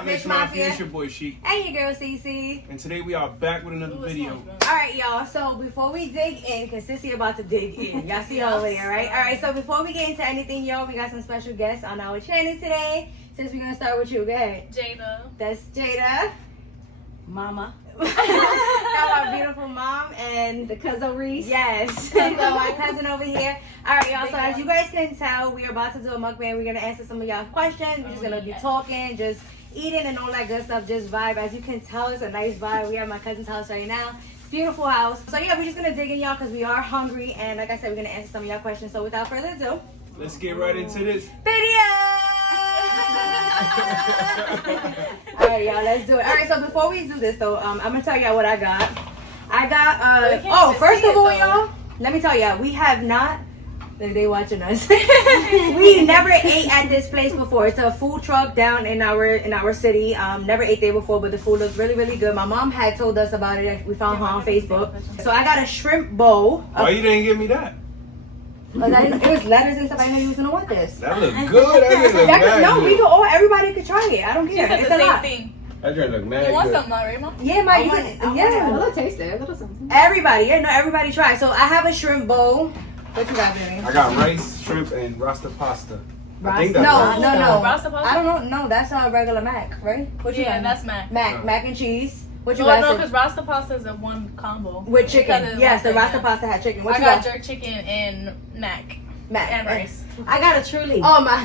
up, MitchMafia? It's your boy Sheik. And your girl Cece. And today we are back with another video. Alright, y'all. So before we dig in, because Cece about to dig in. Y'all see her over there, right? Alright, so before we get into anything, y'all, we got some special guests on our channel today. Since we're going to start with you, go ahead. Jada. That's Jada. Mama. Got our beautiful mom and The cousin Reese. yes. So my cousin over here. Alright, y'all. So as you guys can tell, we are about to do a mukbang. We're going to answer some of y'all questions. We're just going to be talking, just eating and all that good stuff, just vibe. As you can tell, it's a nice vibe. We are at my cousin's house right now. It's a beautiful house. So yeah, we're just gonna dig in, y'all, because we are hungry, and like I said, we're gonna answer some of y'all questions. So without further ado, let's get right into this video. Alright, y'all, let's do it. Alright, so before we do this though, I'm gonna tell y'all what I got. I got first of all, y'all, let me tell y'all, we have not. They watching us. We never ate at this place before. It's a food truck down in our city. Never ate there before, but the food looks really, really good. My mom had told us about it. We found her on Facebook. So I got a shrimp bowl. Why you didn't give me that? It was letters and stuff. I didn't know you was gonna want this. That look good. No, we go. Everybody could try it. I don't care. It's the same thing. That drink look mad You want good. something, right, Mom? Yeah, A little taste it. A little something. Everybody, everybody try. So I have a shrimp bowl. What you got, Vinny? I got rice, shrimp, and rasta pasta. No. Rasta pasta? I don't know. No, that's a regular mac, right? What you got? That's mac. Mac and cheese. What you Well, got? no, because Rasta pasta is a one combo. With chicken. Yes, the Rasta pasta had chicken. What I you got got? jerk chicken and mac. Mac. And rice. I got a truly. Oh my.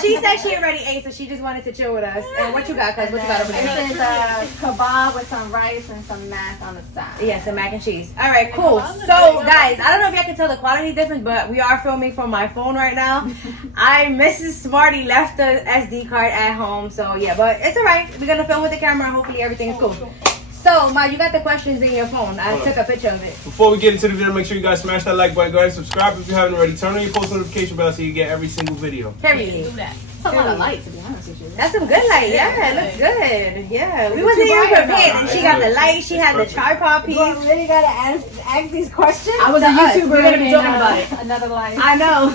She said she already ate, so she just wanted to chill with us. And what you got, cuz? What you got over there? This is a kebab with some rice and some mac on the side. Yes, and mac and cheese. All right, cool. So, guys, I don't know if y'all can tell the quality difference, but we are filming from my phone right now. Mrs. Smarty left the SD card at home, so yeah, but it's all right. We're gonna film with the camera, and hopefully everything is cool. So, Ma, you got the questions in your phone. I took a picture of it. Before we get into the video, make sure you guys smash that like button. Go ahead and subscribe if you haven't already. Turn on your post notification bell so you get every single video. Period. Do that. It's a lot of light, to be honest with you. That's some good light. Yeah, it looks good. Yeah, we wasn't even prepared. And she got the light. She had the tripod piece. You really gotta ask these questions? I was a YouTuber. We're gonna be talking about it. Another life. I know.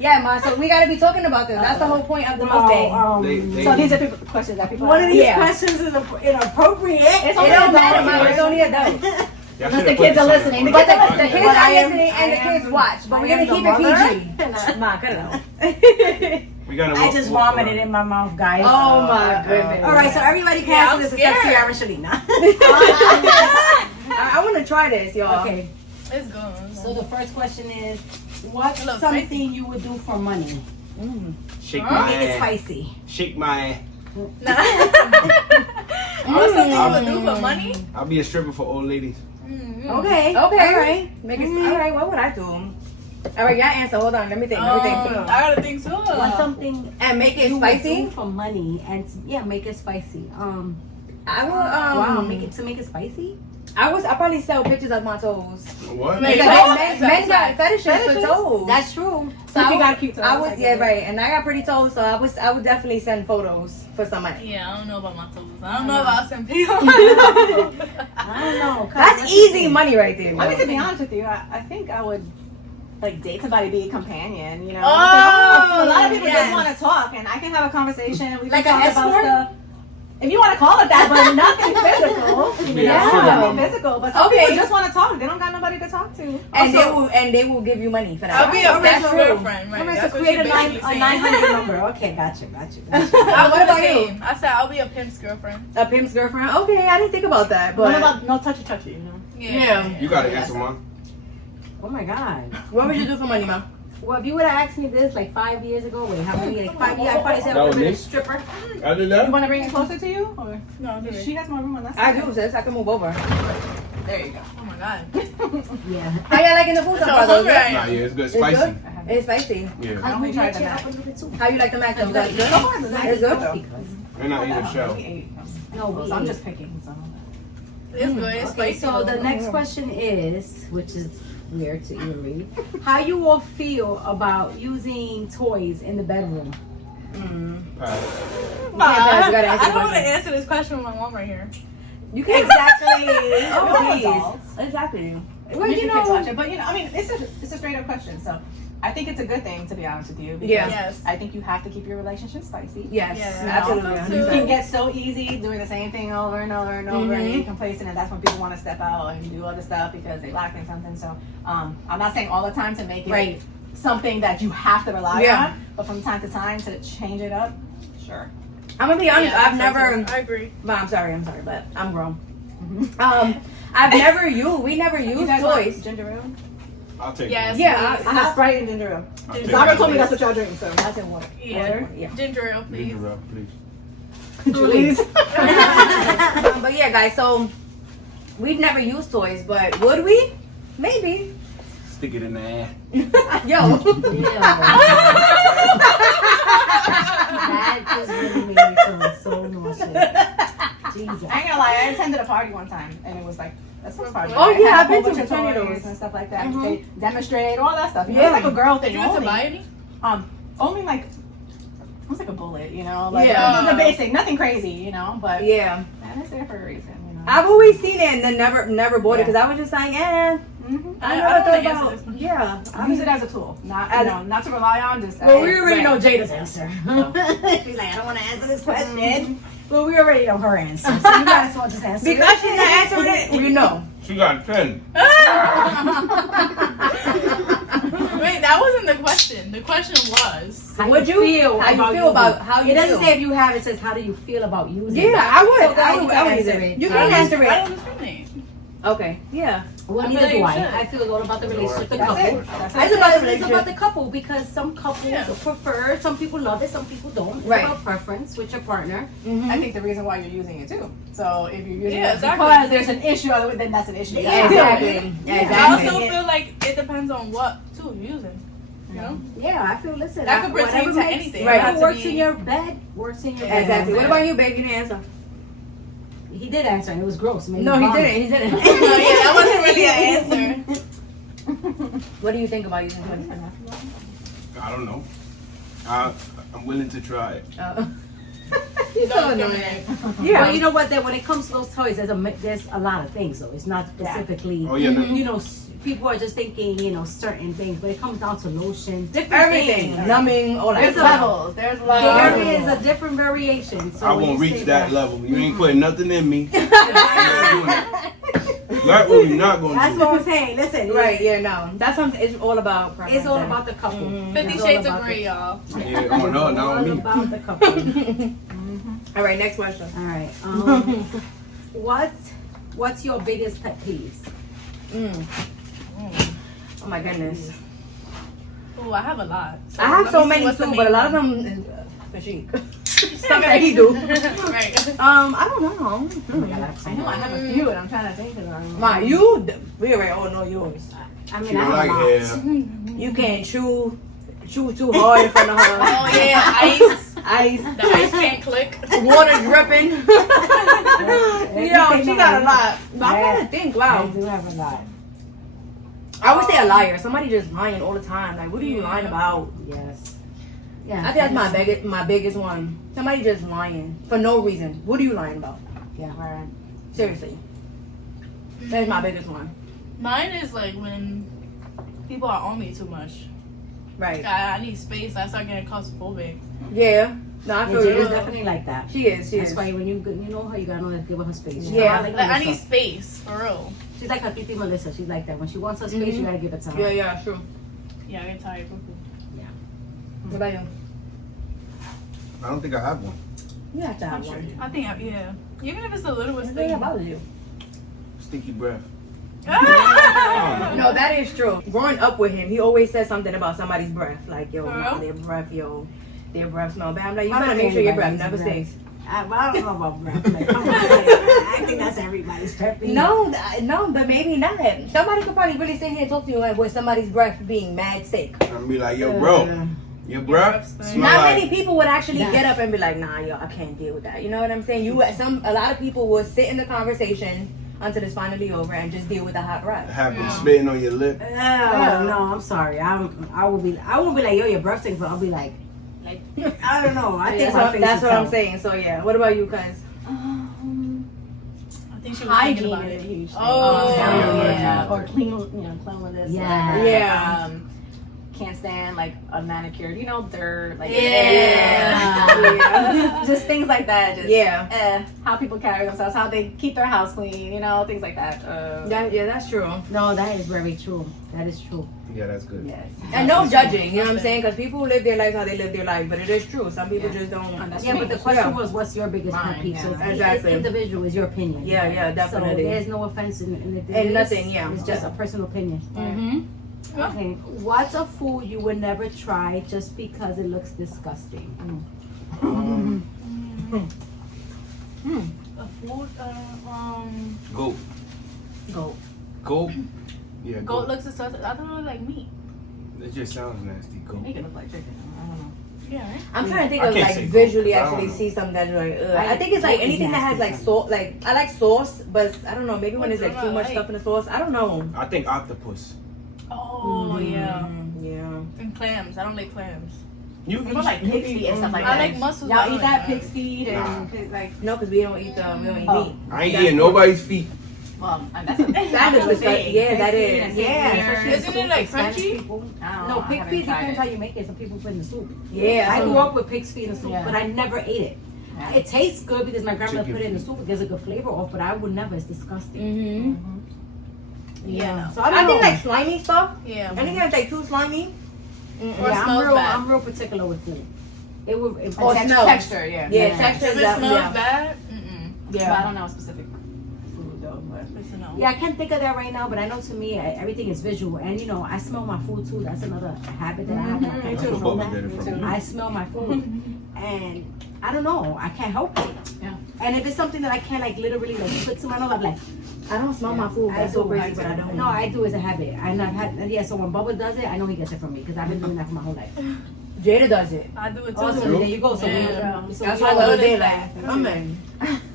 Yeah, Ma. So we gotta be talking about this. That's the whole point of the mukbang. So these are questions that people. One of these questions is inappropriate. It don't matter, Ma. It's only adults. Because the kids are listening. But the kids are listening and the kids watch. But we're gonna keep it PG. Ma, cut it out. I just vomited in my mouth, guys. Oh my goodness. All right, so everybody can answer this except Sierra and Shalina. I want to try this, y'all. Okay. It's good. So the first question is, what's something you would do for money? Shake Make my it ass. spicy. Shake my What's something you would do for money? I'll be a stripper for old ladies. Okay. All right. All right. What would I do? All right, y'all answer. Hold on. Let me think. I gotta think too. What's something And make it you spicy. would do for money? And make it spicy. I will. Wow, make it spicy. I probably sell pictures of my toes. What? Make Because men got fetishes for toes. That's true. So If you got cute toes. Right. And I got pretty toes, so I would definitely send photos for some money. Yeah, I don't know about my toes. I don't know about some people. I don't know. That's easy money right there. I mean, to be honest with you, I think I would like date somebody, be a companion. You know, Oh, a lot of people yes. just want to talk, and I can have a conversation. We Like can an talk about escort? stuff. If you want to call it that, but nothing physical. Nothing physical. But some people just want to talk. They don't got nobody to talk to. And they will give you money for that. I'll be a best true. girlfriend, right? I'm That's to what create you're a basically saying. 900 number. Okay, gotcha. What about you? I said I'll be a pimp's girlfriend. A pimp's girlfriend? Okay, I didn't think about that. But What about no touchy, you know? Yeah. You gotta answer, Mom. Oh my God. what would you do for money, Ma? Well, if you would have asked me this like 5 years ago, wait, how many? Like 5 years, I probably said I That would was have been a me? stripper. I did You that. want to bring it closer to you? Or? No, do it. She has more room on that I side. do, sis. I can move over. There you go. Oh my god. Yeah. How y'all liking the food so far, though? hungry I Nah, am. yeah, it's good. It's Spicy. good? It's spicy. Yeah. I only tried the it mac. up a little bit too. How you like the mac, though? Good? It's good, though. And not eat a shell. No, I'm just picking. So. It's good. It's Okay, spicy. so the next question is, which is weird to you read, how you all feel about using toys in the bedroom? You gotta answer I the don't want to question. answer this question with my mom right here. You can Exactly. Oh, We're please. adults. Exactly. Well, you know, but I mean, it's a straight up question. So, I think it's a good thing, to be honest with you. Because Yeah. Yes. I think you have to keep your relationship spicy. Yes, Yeah. absolutely. You Too. can get so easy doing the same thing over and over and over and Mhm. getting complacent, and that's when people want to step out and do other stuff because they lacking something. So I'm not saying all the time to make it Right. something that you have to rely Yeah. on, but from time to time to change it up, sure. I'm gonna be honest. Yeah, I've never. I agree. Well, I'm sorry, but I'm grown. I've never used. We never You used guys want toys. ginger ale? I'll take Yes. one. Yeah, I have Sprite and ginger ale. I'll take Zara one. told me that's what y'all drink, so I said water. Yeah. Water? Yeah. Ginger ale, please. Ginger ale, please. please. But yeah, guys. So we've never used toys, but would we? Maybe. Stick it in the ass. Yo. That just really made me feel so nauseous. Jesus. I ain't gonna lie, I attended a party one time and it was like a sex party. Oh, They yeah, had I've a whole been to bunch of plenty of toys those. and stuff like that. Mhm. They demonstrate all that stuff. You know, Yeah. it's like a girl Did thing you have to only. buy any? Only like it was like a bullet, you know, like Yeah. the basic, nothing crazy, you know. But Yeah. man, it's there for a reason, you know. I've always seen it and then never bought it because I was just like, Mhm. I I never don't thought wanna answer about. this one. Yeah. I use it as a tool, not As- not to rely on. Just Well, we already Right. know Jada's answer. She's like, I don't want to answer this question. Mm-hmm. Well, we already know her answer, so you guys want to just answer Because it. she's not answering it, you know. She got 10. Wait, that wasn't the question. The question was. How Would you feel? How you feel using about it? how you It doesn't feel? say if you have it. Says how do you feel about using it? Yeah, I would. So go ahead, I you would can use answer it. it. You I can don't answer it. I don't discriminate. Okay. Yeah. Well, I neither feel do like I. you should. I feel it's all about the relationship, the That's couple. it. That's It's it. about the It's relationship. about the couple because some couples Yeah. prefer, some people love it, some people don't. It's Right. about preference with your partner. Mm-hmm. I think the reason why you're using it too. So if you're using Yeah, it exactly. because there's an issue, then that's an issue. Yeah, exactly. Yeah, I exactly. also feel like it depends on what tool you're using. You know? Yeah, I feel. Listen, That could pertain whatever to makes- anything. Right. It has Whatever to works be- in your bed works in your bed. Exactly. What about you, babe? You didn't answer. He did answer, and it was gross. Made No, me he vomit. didn't. He didn't. No, yeah, that wasn't really an answer. What do you think about using toys? I don't know. I'm willing to try it. He's so Don't annoying. discriminate. Yeah. Well, you know what? That when it comes to those toys, there's a lot of things though. It's not specifically. Oh, yeah. No, You know, people are just thinking, certain things, but it comes down to lotions, different Everything. things. Numbing, all that There's stuff. levels. There's There levels. is a different variation. So I when won't you reach say that level. You ain't putting nothing in me. I'm not doing it. That's what we're not going to That's do. what I'm saying. Listen, Right, yeah, no. That's something, it's all about preference. It's all about the couple. Mhm. 50 It's all Shades about of Grey, y'all. Yeah, oh no, not all on me. about the couple. All right, next question. All right. What's your biggest pet peeves? Oh my goodness. Oh, I have a lot. I have let so me see many what's the too, main but a lot of one. them is chic. Stuff that he do. Right. I don't know. I know I have a few, and I'm trying to think of them. My, we already all know yours. I mean, She I don't have like a lot. hair. You can't chew too hard in front of her. Oh, yeah, ice. Ice, The ice can't click. water dripping. Yo, she got a lot. But I'm Yeah. trying to think. I Wow. do have a lot. I would say a liar. Somebody just lying all the time. Like, what are you lying about? Yes. Yeah. I think that's my biggest one. Somebody just lying for no reason. What are you lying about? Yeah. Right. Seriously. That's my biggest one. Mine is like when people are on me too much. Right. I need space. I start getting claustrophobic. Yeah. No, I Yeah, feel Jada's you. definitely like that. She is. She That's is. why when you know her, you gotta know to give her space. She's Yeah. not Like, I Melissa. need space, for real. She's like her Titi Melissa. She's like that. When she wants her space, you gotta give it to her. Yeah, yeah, true. Yeah, I get tired quickly. What about you? I don't think I have one. You have to I'm have sure. one. I think, yeah. Even if it's the littlest What's the thing thing. about you? Stinky breath. No, that is true. Growing up with him, he always says something about somebody's breath. Like, yo, For no, real? their breath smell bad. I'm like, you I better don't make sure your know breath anybody's never breath. stinks. I don't know about breath. Like, come on, I think that's everybody's pet peeve. No, but maybe not. Somebody could probably really sit here and talk to you like with somebody's breath being mad sick. And be like, yo, bro, your breath breath smell Not like. many people would actually Yes. get up and be like, nah, yo, I can't deal with that. You know what I'm saying? A lot of people will sit in the conversation until it's finally over and just deal with the hot breath. Have been spitting on your lip. Oh, no, I'm sorry. I won't be like, yo, your breath stinks, but I'll be like, I don't know. I think my face That's is what I'm out. saying. So yeah, what about you, cuz? I think she was thinking Hygiene about is a it. huge thing. Oh, yeah. yeah. Or cleanliness. Yeah. Yeah. can't stand like unmanicured, dirt, like Yeah. just things like that. Just, Yeah. how people carry themselves, how they keep their house clean, things like that. Yeah, that's true. No, that is very true. That is true. Yeah, that's good. Yes. And no judging, you know what I'm saying? Because people live their life how they live their life, but it is true. Some people just don't. Yeah, but the question was, what's your biggest pet Mine, peeve? yeah. So it's, Exactly. it's individual, is your opinion. Yeah, definitely. So there's no offense in it. And nothing, yeah. It's just a personal opinion. Mm-hmm. Okay, what's a food you would never try just because it looks disgusting? A food, Goat. Goat. Goat. Yeah, goat goat. looks disgusting. I don't know, like meat. It just sounds nasty. Goat. Make it look like chicken. I don't know. Yeah, right? I'm trying to think I of can't like say visually goat, 'cause I actually don't see something that's like, ugh. I I think it's like goat is anything that has nasty like to salt. Like I like sauce, but I don't know. Maybe when What there's like do too I much like? stuff in the sauce. I don't know. I think octopus. Oh, yeah. Yeah. And clams. I don't like clams. You What about like pig's feet and stuff like I that? like mussels. Y'all I don't eat that like pig's feet and like. No, because we don't eat Oh. meat. I ain't eating nobody's feet. Well, that's a That is what's big. yeah, that Pig is. feet and Yeah. especially Isn't it soup like with Spanish crunchy? people. I don't No, know, I pig haven't feet tried depends it. how you make it. Some people put in the soup. Yeah. I so- grew up with pig's feet in the soup, Yeah. but I never ate it. Yeah. It tastes good because my grandmother Chicken put it in the feet. soup. It gives a good flavor off, but I would never. It's disgusting. Mm-hmm. Yeah, no. So I don't think know. like slimy stuff. Yeah. Anything that's like too slimy. Or Yeah, smells bad. I'm real particular with food. It would. It, Or Text- smells. texture, yeah. Yeah, Yeah. texture. If it that- smells yeah. bad, mm-mm. But I don't know a specific food though. But Good to know. Yeah, I can't think of that right now, but I know to me everything is visual, and I smell my food too. That's another habit that I have. That I can't That's what control Bubba that. did it from me. I smell my food, and I don't know. I can't help it. Yeah. And if it's something that I can't like literally like put to my nose, I'm like, I don't smell my food. I That's so do, crazy, but I don't. no, I do as a habit. And I've had So when Bubba does it, I know he gets it from me because I've been doing that for my whole life. Jada does it. I do it too. Oh, so there you go. So Yeah. so That's we why all- the other day, noticed like, that. I'm in.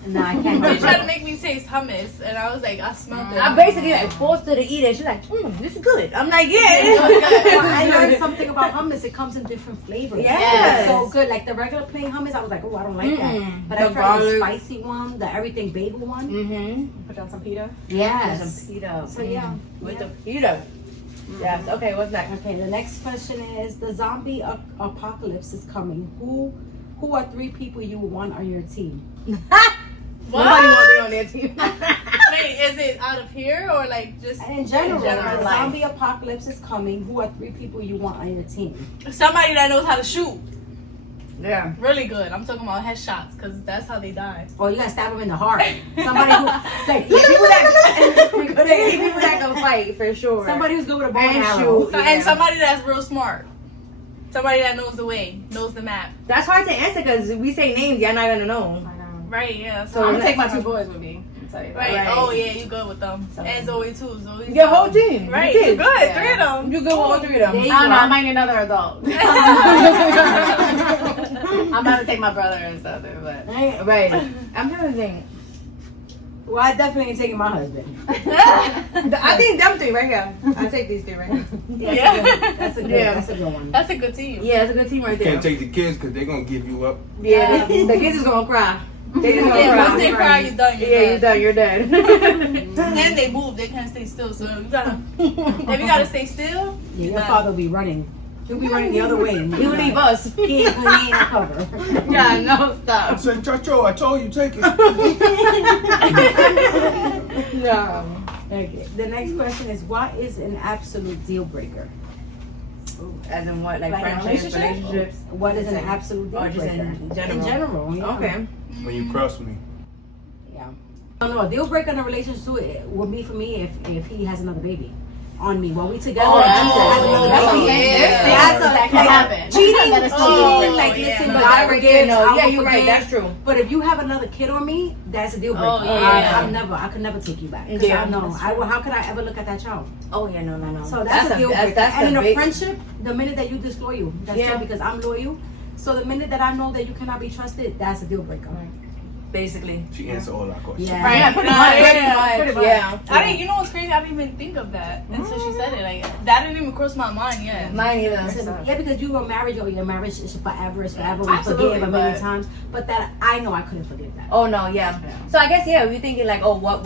No, I can't. They do tried to that. make me taste hummus, and I was like, I smelled it. I basically like forced her to eat it. She's like, this is good. I'm like, yeah. Well, I learned something about hummus. It comes in different flavors. Yes. It's so good. Like the regular plain hummus, I was like, oh, I don't like that. Mm-mm. But The I tried the garlic. spicy one, the everything bagel one. Mm-hmm. put on some pita. Yes. Some pita. So yeah. With Yeah. the pita. Yes. Okay, what's next? Okay, the next question is: the zombie apocalypse is coming. Who are 3 people you would want on your team? Nobody want me on their team. Wait, is it out of here or like just In general, In general, the life. zombie apocalypse is coming. Who are 3 people you want on your team? somebody that knows how to shoot Yeah. really good? I'm talking about headshots because that's how they die. Or you gotta stab them in the heart. Somebody who, like, People that can fight for sure. somebody who's good with a bow and And arrow. shoot. So, Yeah. and somebody that's real smart. Somebody that knows the way, knows the map. That's hard to answer because we say names, y'all not gonna know. I know. Right, yeah. So So I'm I'm gonna take my 2 boys with me. I'll tell you that. right. Right. Oh yeah, you good with them. So- And Zoe too. Zoe's Your whole team. Right, Your you kids. good. Yeah. 3 of them. You good with all 3 of them. There you I don't know. go. I might need another adult. I'm about to take my brother and stuff, but Right. I'm trying to think. Well, I definitely ain't taking my husband. I think them 3 right here. I take these 3 right here. Yeah. That's a good. Yeah. That's a good one. That's a good team. Yeah, it's a good team right there. Can't take the kids because they're gonna give you up. Yeah, the kids is gonna cry. They just gonna Yeah, cry. once they cry, you're done. Yeah, you're dead. And they move, they can't stay still. So you gotta, if you gotta stay still, Yeah, your father will be running. He'll be running the other way. You leave us. He ain't a cover. Yeah, no, I stop. said, Chacho, I told you, take it. No. Okay. The next question is: what is an absolute deal breaker? As in what? Like Like a friendships, relationship? relationships? What is an absolute deal Or just breaker? in general? In general, yeah. Okay. When you cross me. Yeah. I don't know. A deal breaker in a relationship too, it would be for me if he has another baby on me while we together. Oh, and he that's has a- another that's baby. what I'm saying. Yeah. That's that can like, happen. Cheating, That is Oh, cheating. like yeah. listen, But God I forgives. forgive, no. I Yeah, will you're right. forgive. That's true. But if you have another kid on me, that's a deal breaker. Oh, yeah. I could never take you back. 'Cause Yeah. I know. How could I ever look at that child? Oh yeah, no. So that's a deal breaker. That's And in a a big. friendship, the minute that you disloyal, that's Yeah. it because I'm loyal. So the minute that I know that you cannot be trusted, that's a deal breaker. Basically. She answered all our questions. Yeah. Right, pretty Nah, much. yeah. Pretty much. Yeah. I didn't. You know what's crazy? I didn't even think of that until she said it. Like that didn't even cross my mind yet. Mine either. So, yeah, because you were married, or your marriage is forever, it's forever. We Absolutely, forgive a million but- times, but that I know I couldn't forgive that. Oh no, yeah. So I guess yeah, we're thinking like, oh, what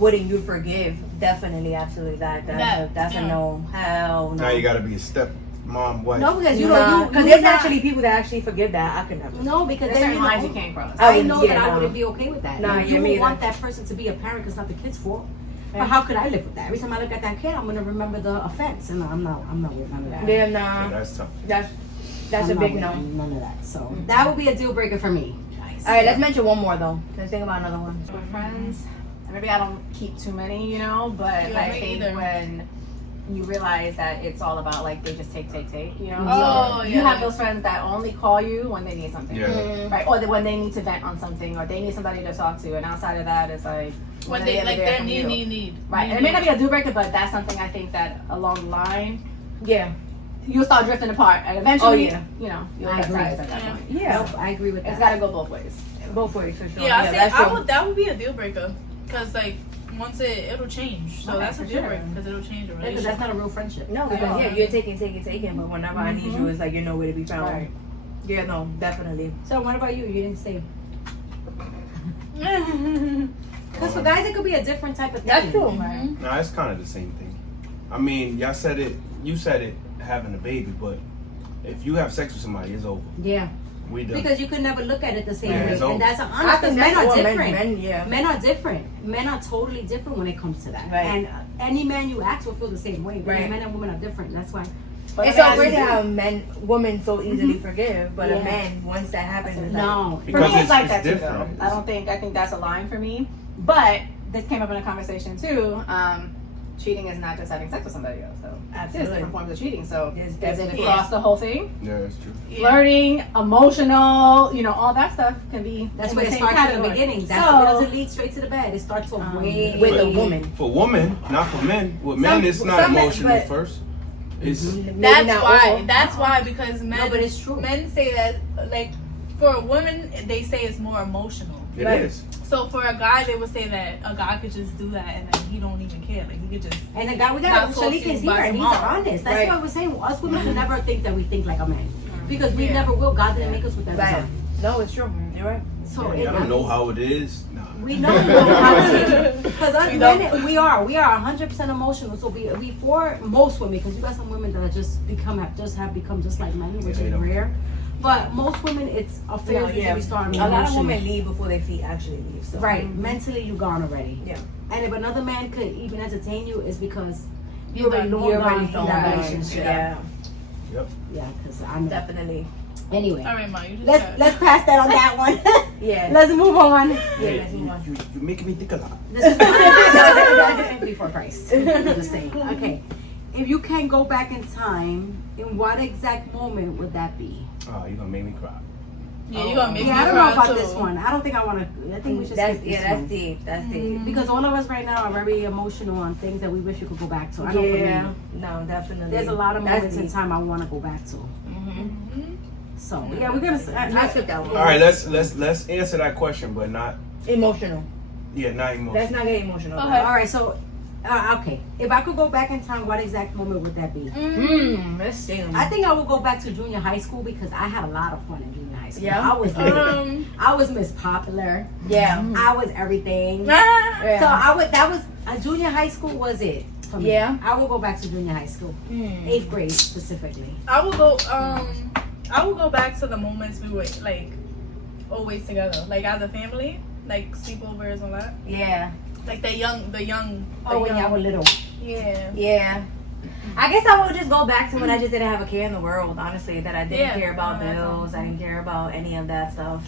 wouldn't you forgive? Definitely, absolutely. That's That, a yeah. no. Hell no. Now you gotta be a step. mom, wife. No, because Because there's actually people that actually forgive that. I could never. No, because There's then certain you lines know, you can't cross. I know Yeah, that I no. wouldn't be okay with that. Nah, you yeah, me would want either. that person to be a parent because it's not the kid's fault. But how could I live with that? Every time I look at that kid, I'm gonna remember the offense, and I'm not with none of that. Yeah, Yeah, nah. that's tough. That's I'm a not big with no. None of that. So that would be a deal breaker for me. All right, let's mention one more though. Let's think about another one. With friends, maybe I don't keep too many, you know, but Yeah, I me think either. when you realize that it's all about like they just take, you know. Oh, So yeah. you have those friends that only call you when they need something, Yeah. right? Or when they need to vent on something, or they need somebody to talk to, and outside of that, it's like When are they ever like there their for need, you? Right, and it may not be a deal breaker, but that's something I think that along the line Yeah. you'll start drifting apart, and eventually, Oh, yeah. you know, you'll I cut agree. ties at that point. Yeah. Nope, I agree with that. It's got to go both ways. Both ways for sure. Yeah, I say that's I true. would. That would be a deal breaker. Cause like once it'll change. So Okay, that's a for deal sure. breaker because it'll change a because relationship. that's not a real friendship. No, because yeah, you're taking, but whenever I need you, it's like you're nowhere to be found. Right. Yeah, no, definitely. So what about you? You didn't say. Because for guys, it could be a different type of thing. That's true. Right. No, it's kind of the same thing. I mean, y'all said it. You said it. Having a baby, but if you have sex with somebody, it's over. Yeah. We done. Because you could never look at it the same Yeah, way. it's over. And that's an I honest, think because men are that's what different. men, yeah. Men are different. Men are totally different when it comes to that. Right. And any man you ask will feel the same way. But Right. men and women are different. That's why. But It's let me so ask crazy you- how women so easily forgive, but Yeah. a man, once that happens, is like, No. For Because me, it's like it's that too, though. different. I think that's a line for me. But this came up in a conversation too. Cheating is not just having sex with somebody else. So there's Absolutely. different forms of cheating. So There's is it definitely- across the whole thing? Yeah, that's true. Flirting, emotional, you know, all that stuff can be. That's in where the it same starts in the category. beginning. That's So- what doesn't lead straight to the bed. It starts off way with a But- woman. For women, not for men. With men, it's not some men- emotional but- first. It's Maybe That's not why. all. That's why because men. No, but it's true. Men say that like for women they say it's more emotional. it Right. is. So for a guy they would say that a guy could just do that and then he don't even care. Like he could just. And the guy, we got Not Shalik talking is here, about and he's tomorrow. honest. That's Right. what we're saying. Us women can never think that we think like a man. Because we Yeah. never will. God didn't make us with that Right. design. No, it's true. You're right. So I don't know how it is. Nah. We know how to. Because us men, we are 100% emotional. So we for most women, because you got some women that are just have become just like men, which Yeah, they is don't. rare. But most women, it's affairs No, yeah. usually start A lot of emotional. women leave before their feet actually leave. So. Right, mentally you gone already. Yeah. And if another man could even entertain you, is because You're you're already done. long You're gone already in thrown that away. relationship. Yeah. Yep. Yeah, because I'm Definitely. anyway. All right, Ma, you just. Let's pass that on that one. Yeah. Let's move on. Yeah, let's move on. You're making me think a lot. This is that's simply for Christ. The same. Okay. If you can go back in time, in what exact moment would that be? Oh, you're gonna make me cry. Yeah, you gonna make me Yeah, I don't know cry about too. this one. I don't think I want to. I think we should That's skip this that's one. deep. That's deep. Because all of us right now are very emotional on things that we wish we could go back to. I know for Yeah. me, No, definitely. there's a lot of That's moments in deep. time I want to go back to. Mm-hmm. So yeah, we're gonna. I skip that one. All right, let's answer that question, but not Emotional. not emotional. Let's not get emotional. Okay. All right, so okay, if I could go back in time, what exact moment would that be? Let's see. I think I would go back to junior high school because I had a lot of fun in junior high school. Yeah. I was Miss Popular. Yeah. I was everything. Yeah. So I would. That was junior high school. Was it for me? Yeah. I will go back to junior high school, 8th grade specifically. I will go back to the moments we were like always together, like as a family, like sleepovers and all that. Yeah. Like the young. Oh, when y'all were little. Yeah. Yeah. I guess I would just go back to when I just didn't have a care in the world, honestly, that I didn't Yeah. care about No, that's bills, I awesome. didn't care about any of that stuff.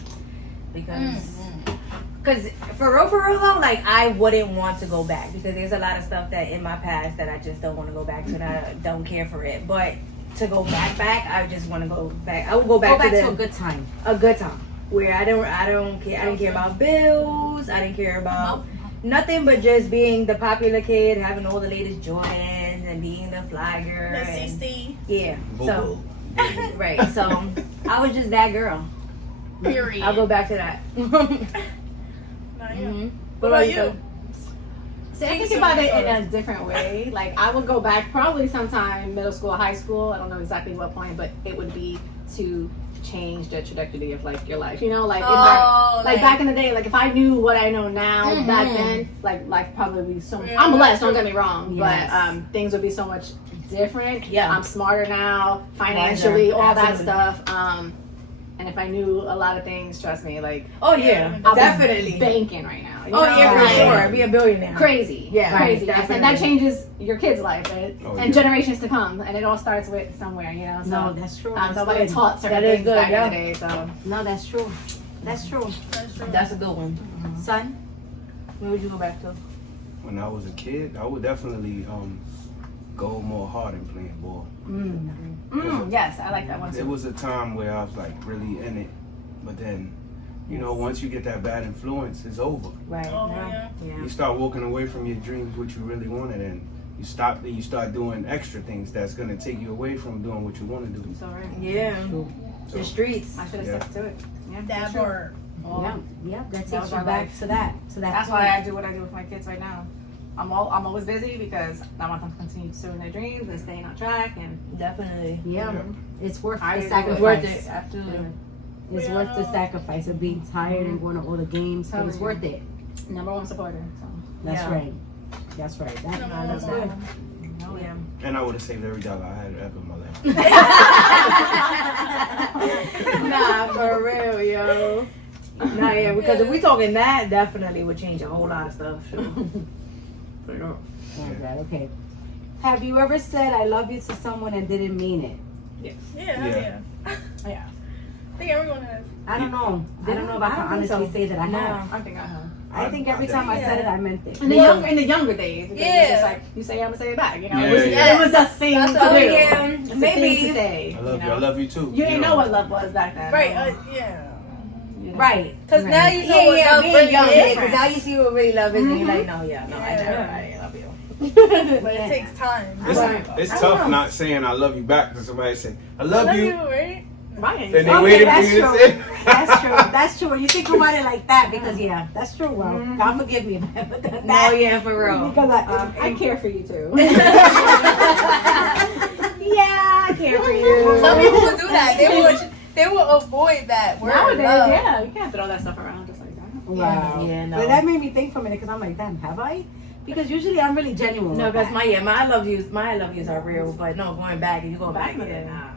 Because for real though, like I wouldn't want to go back because there's a lot of stuff that in my past that I just don't want to go back to and I don't care for it. But to go back, I just want to go back. I would go back, Go back to, to a good time. a good time where I don't care. I didn't care about bills. I didn't care about nothing but just being the popular kid, having all the latest Jordans and being the fly girl. The and- CC. Yeah. So Boo-boo. right. So I was just that girl. Period. I'll go back to that. Nah, yeah. Mhm. What about you? though? See, I think about it in a different way. Like I would go back probably sometime middle school, high school. I don't know exactly what point, but it would be to change the trajectory of like your life. You know, like if I, like back in the day, like if I knew what I know now back then, like life probably would be so much. I'm blessed. Don't get me wrong, Yes. but things would be so much different. Yeah. I'm smarter now, financially, all that Absolutely. stuff. And if I knew a lot of things, trust me, like Oh yeah, I'll be definitely. banking right now. you Oh know? yeah, for Like, sure. Be a billionaire. Crazy. Yeah, Crazy. definitely. And that changes your kid's life and Oh, yeah. generations to come. And it all starts with somewhere, you know. So No, that's true. so That's like good. taught certain That is things good, back yeah. in the day. So No, that's true. That's true. That's true. That's a good one. Son? Where would you go back to? When I was a kid, I would definitely go more hard in playing ball. yes, I like that one There too. was a time where I was like really in it, but then, you know, once you get that bad influence, it's over. Right. Oh yeah. Yeah. You start walking away from your dreams, what you really wanted, and you start doing extra things that's gonna take you away from doing what you want to do. So right. Yeah. So, The streets. I should have Yeah. stuck to it. Yeah. That sure. part. Yeah, yeah, that That takes was you our back life. to that. To that. That's point. why I do what I do with my kids right now. I'm always busy because I want them to continue pursuing their dreams and staying on track. And Definitely. Yeah, Yeah. it's worth I the it's sacrifice. worth it. Absolutely. It's Yeah. worth the sacrifice of being tired and going to all the games, but it's Totally. worth it. Number one supporter. So. That's Yeah. right. That's right. That's Number good. one. Yeah. and I would have saved every dollar I had ever in my life. Nah, for real, yo. Nah, yeah, because if we talking that, definitely would change a whole lot of stuff. Sure. For sure. Okay, okay. Have you ever said "I love you" to someone and didn't mean it? Yeah. Yeah. Yeah. I think everyone has. I don't know. I don't know if I can I don't think honestly so. say that I No. have. I think I have. I think every time I said it, I meant it. In the younger days, because it's just like you say, I'm gonna say it back. You know, Yeah, it, was, yeah. it was a thing That's to what- do. Oh, yeah. It's a Maybe. thing to say. I love you. know? I love you too. You didn't know what love was back then. Right. right? Yeah. You know? Right. Because right. now you know Yeah, what yeah, love being really young, is. yeah, because now you see what really love is, and you're like, no, yeah, no, I never, Yeah. I love you. But it takes time. It's tough not saying I love you back to somebody say I love you. Right? Right. And they Okay, waited for that's you to true. say. That's true. That's true. When you think about it like that, because yeah, that's true. Well, God forgive me about that. No, yeah, for real. Because I care for you too. Yeah, I care for you. Some people would do that. They would avoid that word. Nowadays, love. yeah, you can't throw that stuff around just like that. Wow. Yeah, no. But that made me think for a minute because I'm like, damn, have I? Because usually I'm really genuine. No, with because that. my I love yous are real, but no, going back and you go back, yeah, nah.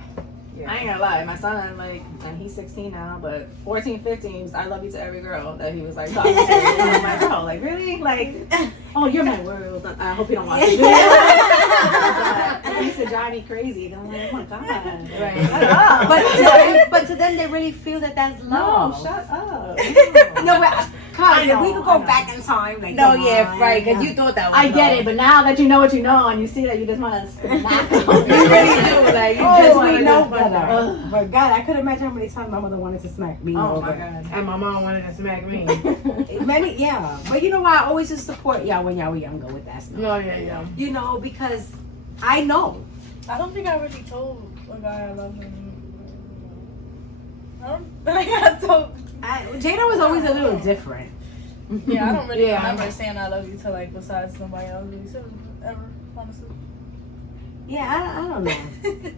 I ain't gonna lie, my son, like, and he's 16 now, but 14, 15, I love you to every girl that he was like talking to. And I'm like, bro, like, really? Like, oh, you're my world. I hope you don't watch this video. It used to drive me crazy. And I'm like, oh my God. Right. but to them, they really feel that that's No, love. shut up. No, but I know, if we could I go know. back in time, like, No, come yeah, on, right, because yeah. you thought that was I get love. it, but now that you know what you know and you see that you just want to smack them. You really do, like, you Oh, just we want to know know better. better. But God, I could imagine how many times my mother wanted to smack me. Oh over. my God. And my mom wanted to smack me. Many, yeah. But you know why? I always just support y'all when y'all were younger with that stuff. No, yeah, yeah. You know, because I know. I don't think I really told a guy I love him. I don't think I told. Jada was always a little different. Yeah, I don't really Yeah. remember saying I love you to like besides somebody else really said ever, honestly. Yeah, I don't know.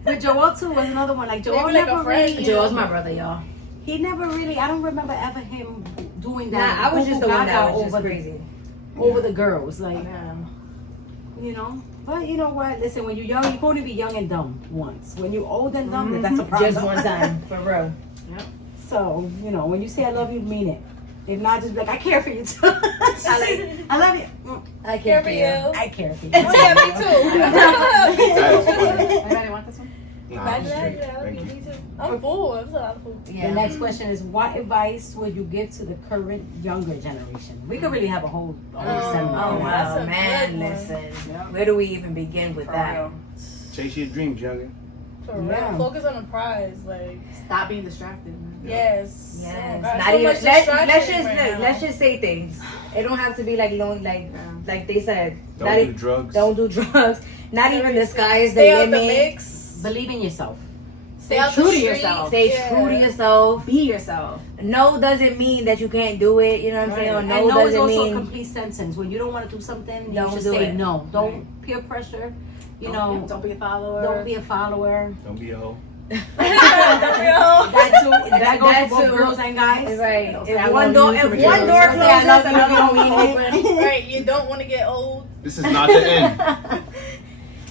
But Joel too was another one. Like Joel Maybe like a never friend. really. Joel's my brother, y'all. He never really. I don't remember ever him doing that. Nah, I was just the one that Gaga was just over crazy. over the girls. Like Yeah. you know. But you know what? Listen, when you're young, you can only be young and dumb once. When you're old and dumb, then that's a problem. Just one time, for real. So, you know, when you say I love you, mean it. If not, just be like, I care for you too. I love you. I Care can't for feel. you. I care for you. Oh yeah, me too. That is funny. Anybody want this one? Nah, I'm Imagine that. straight. Yeah, I love Thank you. you. Me too. I'm full. That's a lot of food. The Yeah. next question is, what advice would you give to the current younger generation? We could really have a whole segment. Oh on that. That's wow, a man! good one. Listen, where do we even begin with that? Chase your dreams, youngin. For real. Yeah. Focus on the prize. Like, Stop being distracted. yes. Yes, Oh, God, not so even. much Let's distraction right now. let's just say things. It don't have to be like long, like they said. Don't Not do e- drugs. Don't do drugs. Not even the sky is the Stay out the limit. mix. Believe in yourself. Stay Stay out true the to street. yourself. Stay Yeah. true to yourself. Be yourself. No doesn't mean that you can't do it. You know what I'm saying? Or And no no is doesn't also a mean. complete sentence. When you don't want to do something, you Don't should do say it. no. Don't peer pressure. You know, Don't be a follower. don't be a follower. Don't be a hoe. That too. That goes That for both too. girls and guys. Right. Don't If say I one love door, you if to one the door kids. closes, Say I love you, another you one don't mean open. Right, you don't want to get old. This is not the end.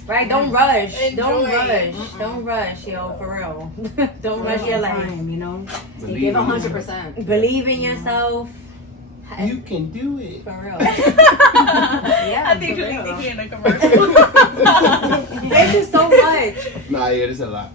Right? Don't rush. Don't Enjoy. rush. Don't rush, yo, for real. Don't rush your life. Time, you know. Believe Give in 100%. Believe in yourself. You can do it. For real. I Yeah. think for you need real. to hear in a commercial. This is so much. Nah, yeah, there's a lot.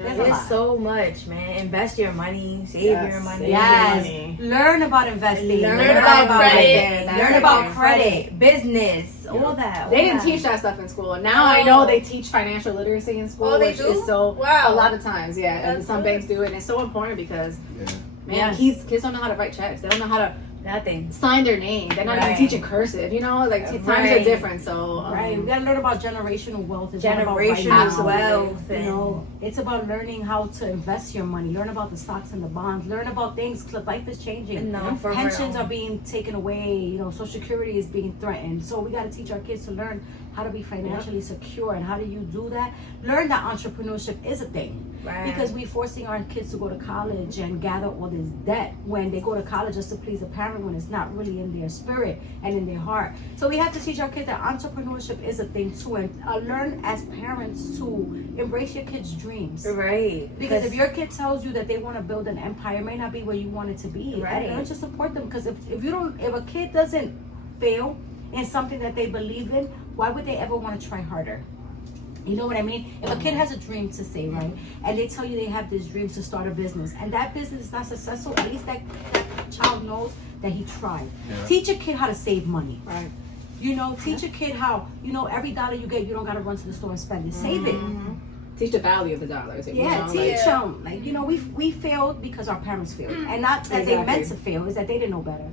It's so much, man. Invest your money. Save Yes, your money. save Yes. Learn about investing. Learn about credit. investing. Learn about credit, business, all that. They all didn't that. teach that stuff in school. Now I know they teach financial literacy in school, Oh, they which do? is so Wow. a lot of times, yeah. And That's some good. banks do it, and it's so important because Yeah. man, Yes. kids don't know how to write checks. They don't know how to Nothing. sign their name. They're not Right. even teaching cursive. You know, like times are Right. different. So Right, we gotta learn about generational wealth. It's not about right Generational now. wealth. You and- know, it's about learning how to invest your money. Learn about the stocks and the bonds. Learn about things. 'Cause life is changing. No, for Pensions real. are being taken away. You know, Social Security is being threatened. So we gotta teach our kids to learn how to be financially secure. And how do you do that? Learn that entrepreneurship is a thing. Right. Because we're forcing our kids to go to college and gather all this debt when they go to college just to please a parent when it's not really in their spirit and in their heart. So we have to teach our kids that entrepreneurship is a thing too, and learn as parents to embrace your kids' dreams. Right. Because if your kid tells you that they want to build an empire, it may not be where you want it to be. Right. And learn to support them. Because if a kid doesn't fail in something that they believe in, why would they ever want to try harder? You know what I mean? If a kid has a dream to say, right, and they tell you they have this dream to start a business, and that business is not successful, at least that child knows that he tried. Yeah. Teach a kid how to save money. right. You know, teach a kid how, you know, every dollar you get, you don't got to run to the store and spend it. Save it. Teach the value of the dollars. you Yeah, know, teach like- them. Like, you know, we failed because our parents failed. And not that they meant to fail, is that they didn't know better.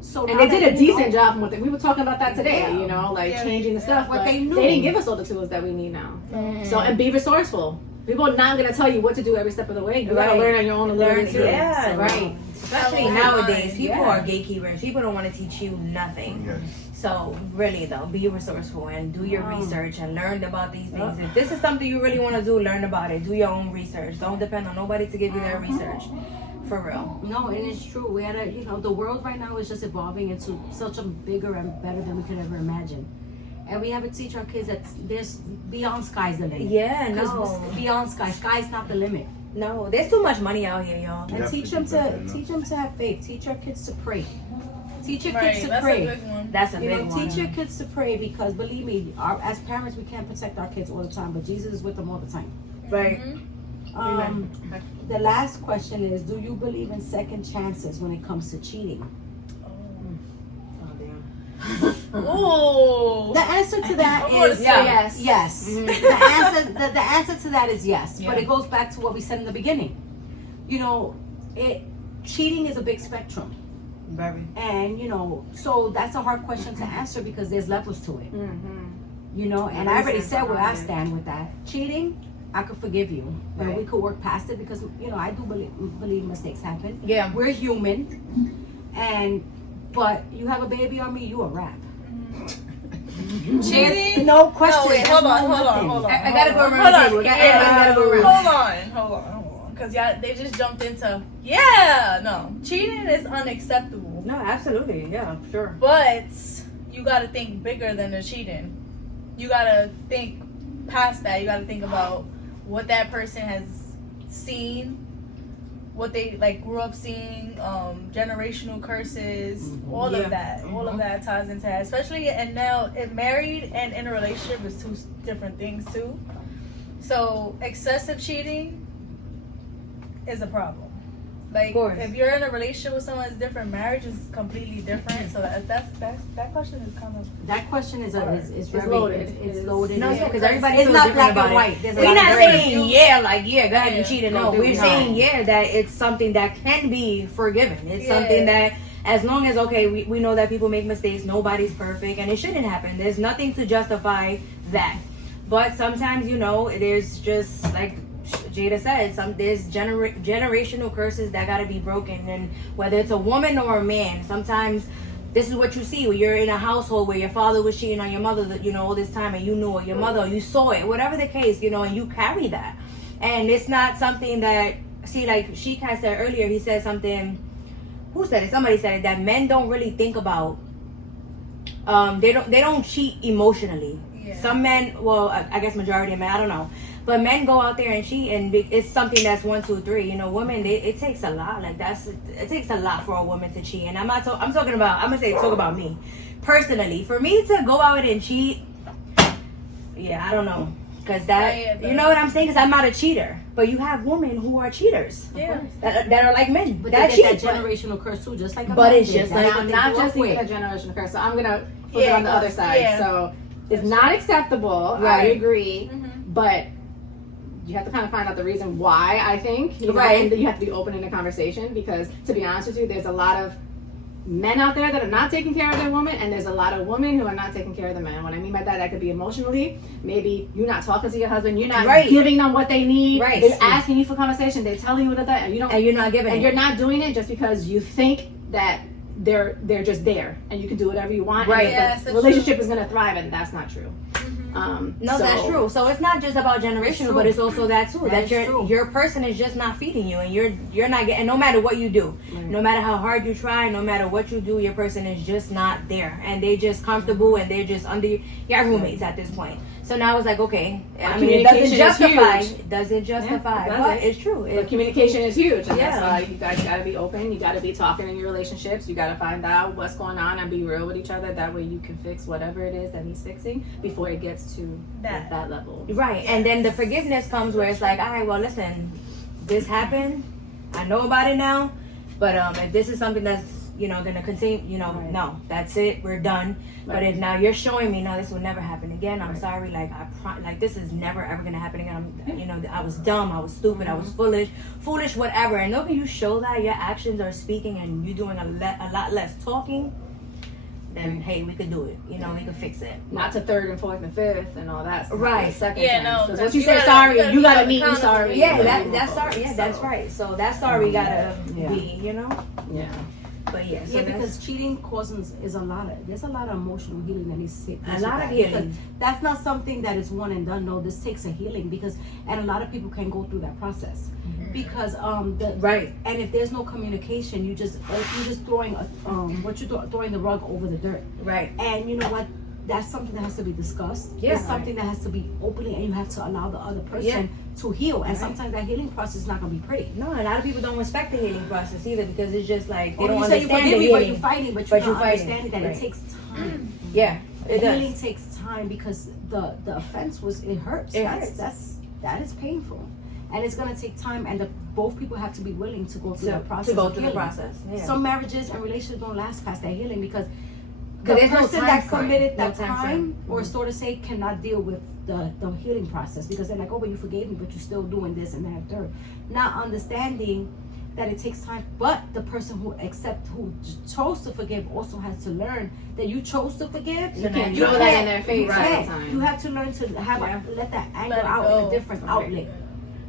So And now they did that a we decent know- job from what we were talking about that today, Yeah. you know, like Yeah, changing the stuff. what But they they knew. didn't give us all the tools that we need now. So, and be resourceful. People are not going to tell you what to do every step of the way. You got to Right. learn on your own and learn it too. Yeah, So, right. Especially Oh, nowadays, my. people Yeah. are gatekeepers. People don't want to teach you nothing. Yes. So really though, be resourceful and do your Wow. research and learn about these things. If this is something you really want to do, learn about it. Do your own research. Don't depend on nobody to give you their research. For real. No, and it's true. We had you know, the world right now is just evolving into such a bigger and better than we could ever imagine. And we have to teach our kids that there's beyond sky's the limit. Yeah, Because no. beyond sky's not the limit. No, there's too much money out here, y'all. And Definitely teach them better to than teach them to have faith. Teach our kids to pray. Teach your Right, kids to that's pray. a good one. That's a You big know, one. teach your kids to pray because believe me, as parents we can't protect our kids all the time, but Jesus is with them all the time. Right. The last question is, do you believe in second chances when it comes to cheating? Ooh. The answer to that I'm gonna is say yes. Yes. The answer to that is yes. But Yeah. it goes back to what we said in the beginning. You know, cheating is a big spectrum. Very. And you know, so that's a hard question to answer because there's levels to it. Mm-hmm. You know, and I already said where I stand with that. Cheating, I could forgive you. And Right. we could work past it because, you know, I do believe mistakes happen. Yeah. We're human. But you have a baby on me, you a wrap. Cheating? No question. No, wait, There's hold on, no hold on, nothing. hold on. I gotta go hold around on. the table. Yeah, Everybody gotta go around. hold on. Because they just jumped into, yeah, no. Cheating is unacceptable. No, absolutely. Yeah, sure. But you got to think bigger than the cheating. You got to think past that. You got to think about what that person has seen, what they like grew up seeing, generational curses, all of that. All of that ties into that. Especially, and now married and in a relationship is two different things too. So excessive cheating is a problem. Like, course. if you're in a relationship with someone that's different, marriage is completely different. So that question is kind of That question is very loaded. It's loaded. No, Yeah. because everybody It's feels not different black about and it. white. There's a We're lot not of gray. saying go ahead and cheat. No, No, we're no. saying that it's something that can be forgiven. It's Yeah. something that, as long as we know that people make mistakes, nobody's perfect, and it shouldn't happen. There's nothing to justify that. But sometimes, there's just like Jada said, there's generational curses that gotta be broken, and whether it's a woman or a man, sometimes this is what you see when you're in a household where your father was cheating on your mother, all this time, and you knew it, your mother, you saw it, whatever the case, and you carry that, and it's not something that, like Sheik had said earlier, he said something. Who said it? Somebody said it, that men don't really think about. They don't cheat emotionally. Yeah. Some men, well, I guess majority of men, I don't know, but men go out there and cheat, and it's something that's 1, 2, 3. You know, women, it takes a lot. Like it takes a lot for a woman to cheat. And I'm talking about me personally. For me to go out and cheat, yeah, I don't know. Because you know what I'm saying? Because I'm not a cheater. But you have women who are cheaters. Yeah. That are like men. But that they cheat. get that generational curse too, just like a But man it's did. just That's like- what they not grew just up even a with. generational curse. So I'm gonna flip it on the Yeah, other side. yeah. So it's not acceptable. I Right. agree, Mm-hmm. but you have to kind of find out the reason why. I think, you know, Right. and you have to be open in the conversation, because to be honest with you, there's a lot of men out there that are not taking care of their woman, and there's a lot of women who are not taking care of the man. What I mean by that, that could be emotionally. Maybe you're not talking to your husband, you're not Right. giving them what they need. Right. They're asking you for conversation, they're telling you what that, and you don't, And you're not giving and it. you're not doing it just because you think that they're just there and you can do whatever you want. Right. And Yes, the that's relationship true. is going to thrive, and that's not true. No, that's true. So it's not just about generational, true. but it's also that too. That That's true. your person is just not feeding you, and you're not getting. No matter what you do, no matter how hard you try, no matter what you do, your person is just not there, and they're just comfortable, and they're just under your roommates at this point. So now it's like, okay, I mean, it doesn't Communication is justify. huge. It doesn't justify, it doesn't. but it's true. But communication is huge, and Yeah. that's why you guys got to be open. You got to be talking in your relationships. You got to find out what's going on and be real with each other. That way, you can fix whatever it is that needs fixing before it gets to that level. Right, and then the forgiveness comes where it's like, all right, well, listen, this happened. I know about it now, but if this is something that's gonna continue, Right. no, that's it, we're done. But Right. if now you're showing me, no, this will never happen again. I'm Right. sorry, like this is never ever gonna happen again. I was dumb, I was stupid, I was foolish, whatever. And when you show that your actions are speaking and you're doing a lot less talking, then hey, we could do it. We could fix it. Not to third and fourth and fifth and all that stuff. Right. The second Yeah, chance. no, 'Cause because once you you say gotta- sorry, you gotta you be gotta meet you accountable. sorry. Yeah, and that's move sorry. forward. Yeah, that's So, right. So that sorry gotta Yeah. be, Yeah. But yeah, so Yeah, that's- because cheating causes there's a lot of emotional healing that needs to take place. A lot with of that, healing. because that's not something that is one and done. No, this takes a healing and a lot of people can go through that process because right. and if there's no communication, you're just throwing throwing the rug over the dirt. Right. And you know what? That's something that has to be discussed. Yeah. It's something that has to be openly, and you have to allow the other person to heal. And Right. sometimes that healing process is not gonna be pretty. No, a lot of people don't respect the healing process either because it's just like they Or don't you say you understand forgive the me, but healing. you're fighting, but But you're you're not fighting. understanding that Right. it takes time. Yeah, it Healing does. takes time because the offense it hurts. It That's hurts. that is painful, and it's gonna take time. And both people have to be willing to go through the process. To go of through the healing. process. Yeah. Some marriages and relationships don't last past that healing because the 'Cause there's no person time that frame. committed No that time crime, frame. or so to say, cannot deal with the healing process because they're like, oh, but you forgave me, but you're still doing this and that and third. Not understanding that it takes time, but the person who chose to forgive also has to learn that you chose to forgive. You can't You throw that in their face all Right. the time. You have to learn to let that anger Let it out in go. a different Right. outlet.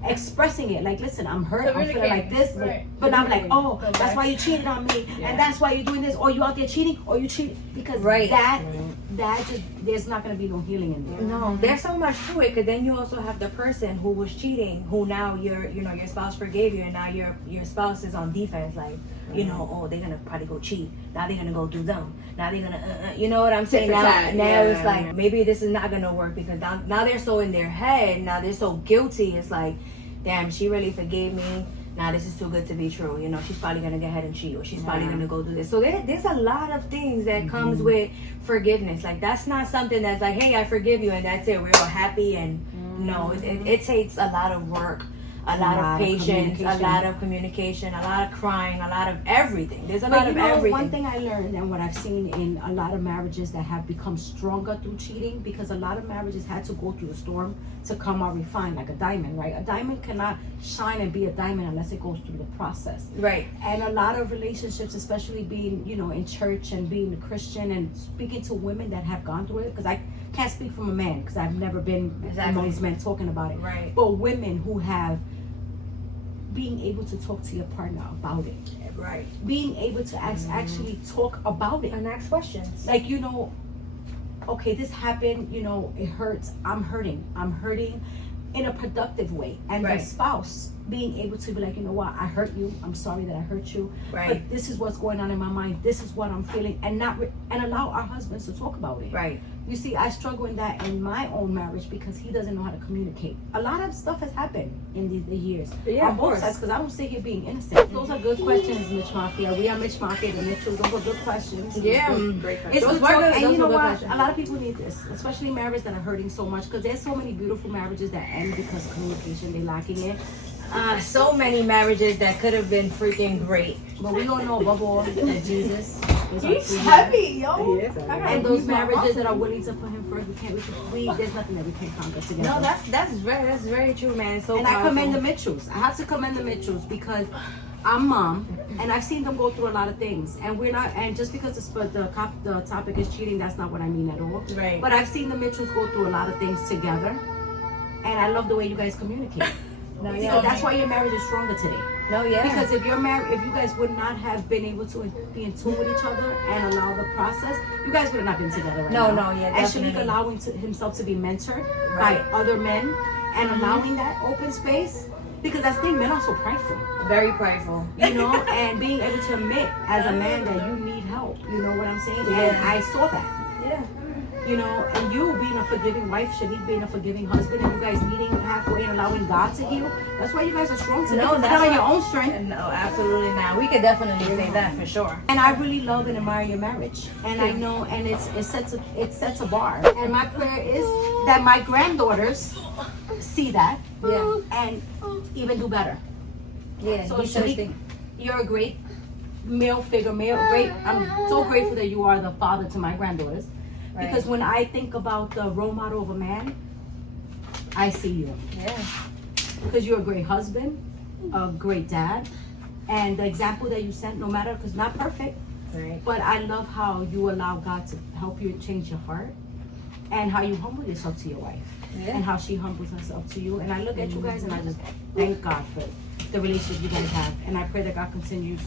Expressing it like, listen, I'm hurt, I'm feeling like Communicating. this, Right. but I'm like, oh, Go that's back. why you cheated on me, Yeah. and that's why you're doing this, or you out there cheating, or you cheated because Right. that just there's not gonna be no healing in there. No, there's so much to it because then you also have the person who was cheating, who now your spouse forgave you, and now your spouse is on defense, like oh, they're gonna probably go cheat. Now they're gonna go do them. Now they're gonna you know what I'm saying? Tit for Now tat. it's Yeah. like maybe this is not gonna work because now they're so in their head. Now they're so guilty. It's like, damn, she really forgave me. Now this is too good to be true. She's probably gonna go ahead and cheat, or she's probably gonna go do this. So there's a lot of things that comes with forgiveness. Like that's not something that's like, hey, I forgive you and that's it. We're all happy. And no, it takes a lot of work, a lot of patience, a lot of communication, a lot of crying, a lot of everything. There's a lot of everything. One thing I learned and what I've seen in a lot of marriages that have become stronger through cheating, because a lot of marriages had to go through the storm to come out refined, like a diamond, right? A diamond cannot shine and be a diamond unless it goes through the process. Right. And a lot of relationships, especially being, in church and being a Christian and speaking to women that have gone through it, because I can't speak from a man because I've never been amongst men talking about it. Right. But women who have being able to talk to your partner about it. Right. Being able to actually talk about it. And ask questions. Like, okay, this happened, it hurts. I'm hurting in a productive way. And Right. the spouse being able to be like, you know what, I hurt you. I'm sorry that I hurt you. Right. But this is what's going on in my mind. This is what I'm feeling, and and allow our husbands to talk about it. Right. You see, I struggle in that in my own marriage because he doesn't know how to communicate. A lot of stuff has happened in the years. Yeah, on of both course. sides, because I don't sit here being innocent. Those are good questions, Mitch Mafia. We are Mitch Mafia, the Mitchells. Those are good questions. Yeah. Great It's Those good were talk, good- and those you know were good what? questions. A lot of people need this, especially marriages that are hurting so much, because there's so many beautiful marriages that end because of communication. They're lacking it. So many marriages that could have been freaking great. But we all know above all that Jesus is our He's true heavy, yo. Yes, I gotta and those use my marriages that muscle. are willing to put him first, there's nothing that we can't conquer together. No, that's very true, man. It's so and I powerful. commend the Mitchells. I have to commend the Mitchells because I'm mom, and I've seen them go through a lot of things. And we're not, and just because the topic is cheating, that's not what I mean at all. Right. But I've seen the Mitchells go through a lot of things together, and I love the way you guys communicate. No, So yeah. that's why your marriage is stronger today. No, yeah. Because if you're married, if you guys would not have been able to be in tune with each other and allow the process, you guys would have not been together right No, now. no, yeah, And Shanique definitely. allowing himself to be mentored Right. by other men and allowing that open space, because that's the thing, men are so prideful, very prideful. you know, and being able to admit as a man that you need help, you know what I'm saying? And Yeah. I saw that. Yeah. You know, and you being a forgiving wife, Shanique being a forgiving husband, and you guys meeting halfway and allowing God to heal. That's why you guys are strong today. No, It's that's not on why- your own strength. No, absolutely not. We could definitely say that for sure. And I really love and admire your marriage. And I know, and it sets a bar. And my prayer is that my granddaughters see that Yeah. and even do better. Yeah. So he should Shanique, think. you're a great male figure, great. I'm so grateful that you are the father to my granddaughters. Right. Because when I think about the role model of a man, I see you. Yeah. Because you're a great husband, a great dad, and the example that you set, no matter, because not perfect, Right. but I love how you allow God to help you change your heart, and how you humble yourself to your wife, Yeah. and how she humbles herself to you. And I look at you guys and I just thank God for the relationship you guys have. And I pray that God continues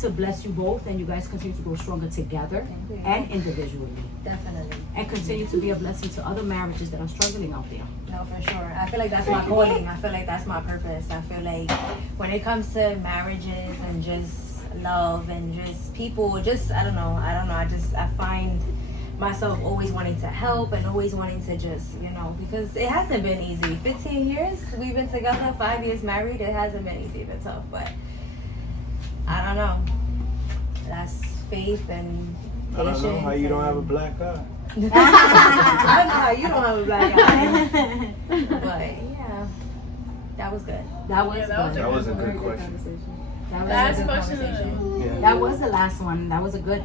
to bless you both, and you guys continue to grow stronger together Thank you. and individually, Definitely. and continue to be a blessing to other marriages that are struggling out there. No, for sure. I feel like that's my calling. I feel like that's my purpose. I feel like when it comes to marriages and just love and just people, just I don't know. I find myself always wanting to help and always wanting to just, because it hasn't been easy. 15 years we've been together, 5 years married. It hasn't been easy. It's tough, but I don't know. That's faith and I patience. don't know how you don't have a black eye. I don't know how you don't have a black eye. But yeah, that was good. That was Yeah, that was good. That was a Very good question. conversation. That was Last a good question. conversation. Yeah. That was the last one. That was a good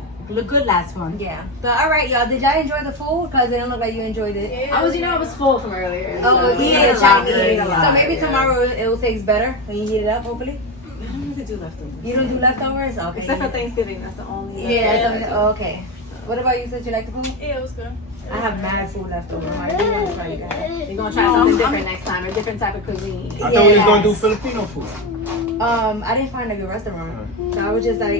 last one. Yeah. But all right, y'all. Did y'all enjoy the food? Cause it didn't look like you enjoyed it. I was full from earlier. Oh, so he we ate a lot. lot. We ate a lot, So maybe yeah. tomorrow it will taste better when you heat it up. Hopefully. I don't need to do leftovers. You don't do leftovers. Okay. Except for Thanksgiving, that's the only. Yeah. Oh, okay. What about you? Said you like the food? Yeah, it was good. I have mad food left over. I do want to try that. You're gonna try something different next time, a different type of cuisine. I thought we was gonna do Yes. Filipino food. I didn't find a good restaurant. So I was just like,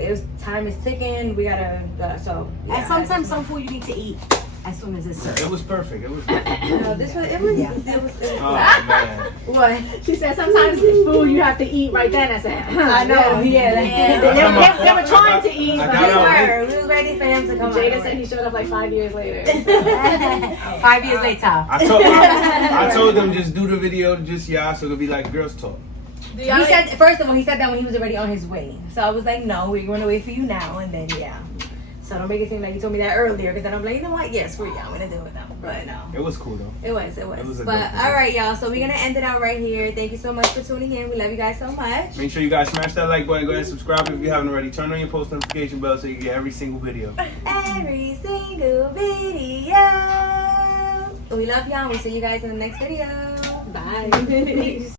it was time is ticking. We gotta. So. Yeah, And sometimes some food you need to eat as soon as it's served. It was perfect. It was good. No, this was. It was. Yeah. It was. It was Oh man. what? She said sometimes the food you have to eat right then. I said, I know. Yeah. They were trying to eat, I but got We out. were ready for him to come. Jada out. said he showed up like 5 years later. 5 years later. I told them just do the video, just y'all, so it'll be like girls talk. Do He y'all said, first of all, he said that when he was already on his way. So I was like, no, we're going to wait for you now. And then, yeah. So don't make it seem like you told me that earlier. Because then I'm like, you know what? Yeah, screw you. I'm going to do it now. But no. It was cool though. It was. It was a But good one. all right, y'all. So we're going to end it out right here. Thank you so much for tuning in. We love you guys so much. Make sure you guys smash that like button. Go ahead and subscribe if you haven't already. Turn on your post notification bell so you get every single video. Every single video. We love y'all. We'll see you guys in the next video. Bye.